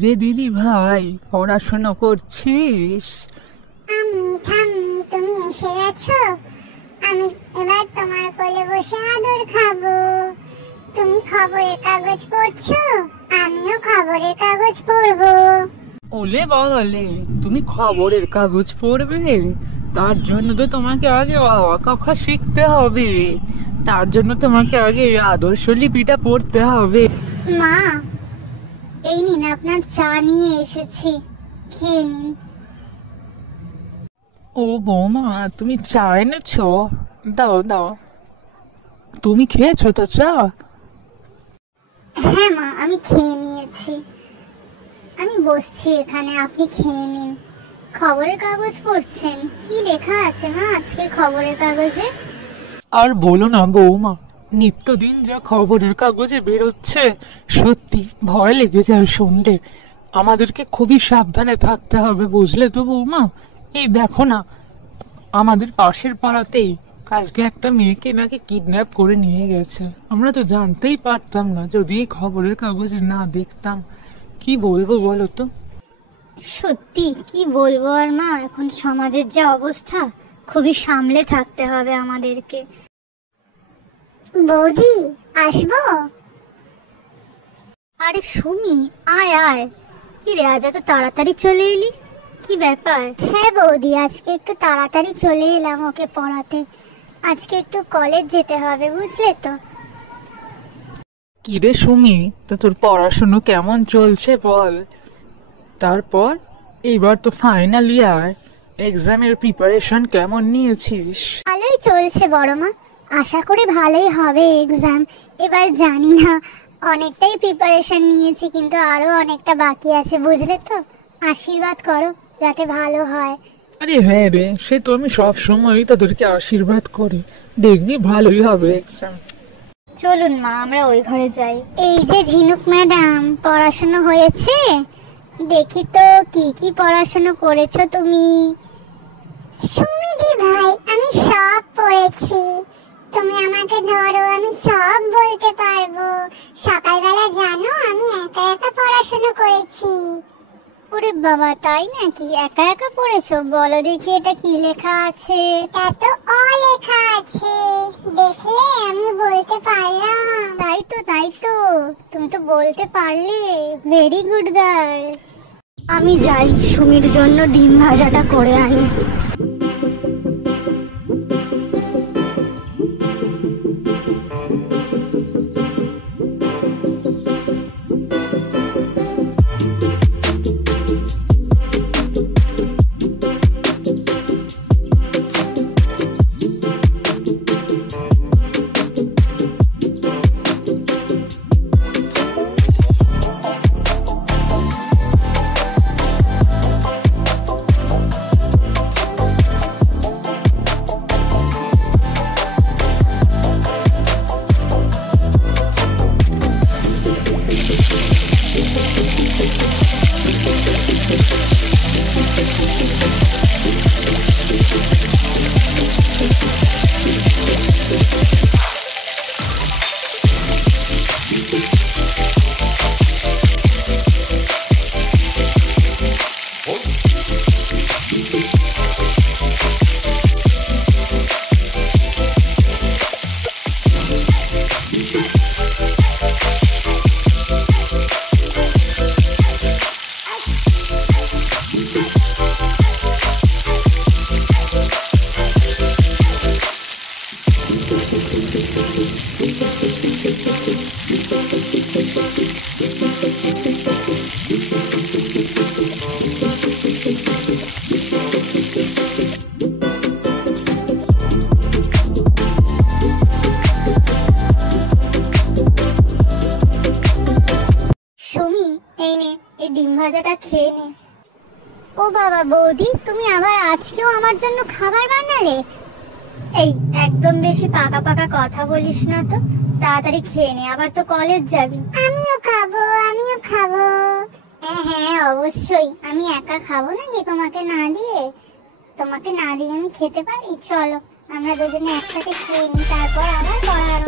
কিরে দিদি ভাই, পড়াশোনা করছিস? আম্মি ঠাম্মি তুমি এসে গেছো। আমি এবার তোমার কোলে বসে আদর খাবো। তুমি খবরের কাগজ পড়ছো, আমিও খবরের কাগজ পড়বো। ওলে বলে, তুমি খবরের কাগজ পড়বে? তার জন্য তো তোমাকে আগে অ আ ক খ শিখতে হবে। তার জন্য তোমাকে আগে আদর্শ লিপিটা পড়তে হবে। মা, এই নিন আপনার চা নিয়ে এসেছি, খেয়ে নিন। ও বৌমা, তুমি চা এনেছো? দাও দাও। তুমি খেয়েছো তো চা? হ্যাঁ মা, আমি খেয়ে নিয়েছি। আমি বসছি এখানে, আপনি খেয়ে নিন। খবরের কাগজ পড়ছেন? কি লেখা আছে মা আজকে খবরের কাগজে? আর বলো না বৌমা, নিত্যদিন যা খবরের কাগজে বেরোচ্ছে, সত্যি ভয় লেগে যায় শুনলে। আমাদেরকে খুবই সাবধানে থাকতে হবে, বুঝলে তো বৌমা। এই দেখো না, আমাদের পাশের পাড়াতেই কালকে একটা মেয়েকে নাকি কিডন্যাপ করে নিয়ে গেছে। আমরা তো জানতেই পারতাম না যদি এই খবরের কাগজে না দেখতাম। কি বলবো বলো তো। সত্যি কি বলবো আর মা, এখন সমাজের যা অবস্থা, খুবই সামলে থাকতে হবে আমাদেরকে। বৌদি, আসবো? আরে সুমি, আয় আয়। কি রে, আজ এত তাড়াতাড়ি চলে এলি, কি ব্যাপার? হ্যাঁ বৌদি, আজকে একটু তাড়াতাড়ি চলে এলাম ওকে পড়াতে। আজকে একটু কলেজ যেতে হবে, বুঝলে তো। কি রে সুমি, তো তোর পড়াশুনো কেমন চলছে বল? তারপর এইবার তো ফাইনাল ইয়ার, এক্সামের প্রিপারেশন কেমন নিয়েছিস? ভালোই চলছে বড় মা, আশা করি ভালোই হবে এক্সাম। এবার জানি না, অনেকটাই প্রিপারেশন নিয়েছি কিন্তু আরো অনেকটা বাকি আছে, বুঝলে তো। আশীর্বাদ করো যাতে ভালো হয়। আরে হ্যাঁ রে, সে তো আমি সব সময়ই তোদেরকে আশীর্বাদ করি। দেখবি ভালোই হবে এক্সাম। চলুন মা, আমরা ওই ঘরে যাই। এই যে ঝিনুক ম্যাডাম, পড়াশোনা হয়েছে? দেখি তো কি কি পড়াশোনা করেছো তুমি। সুমিদি ভাই, আমি সব পড়েছি। তুমি আমাকে ধরো, আমি সব বলতে পারবো। সকালবেলা জানো আমি একা একা পড়াশোনা করেছি। ওরে বাবা, তাই নাকি? একা একা পড়েছো? বলো দেখি এটা কি লেখা আছে। এটা তো অ লেখা আছে, দেখলে আমি বলতে পারলাম। তাই তো তাই তো, তুমি তো বলতে পারলে। Very good girl. আমি যাই, সুমির জন্য ডিম ভাজাটা করে আনি। সুমি, এই নে, এই ডিম ভাজাটা খেয়ে নে। ও বাবা বৌদি, তুমি আবার আজকেও আমার জন্য খাবার বানালে? এই একদম বেশি পাকা পাকা কথা বলিস না তো, তাড়াতাড়ি খেয়ে নে, আবার তো কলেজ যাবি। আমিও খাবো, আমিও খাবো। হ্যাঁ হ্যাঁ অবশ্যই, আমি একা খাবো নাকি তোমাকে না দিয়ে? তোমাকে না দিয়ে আমি খেতে পারি? চলো আমরা দুজনে একসাথে খেয়ে নিই, তারপর আবার পড়ার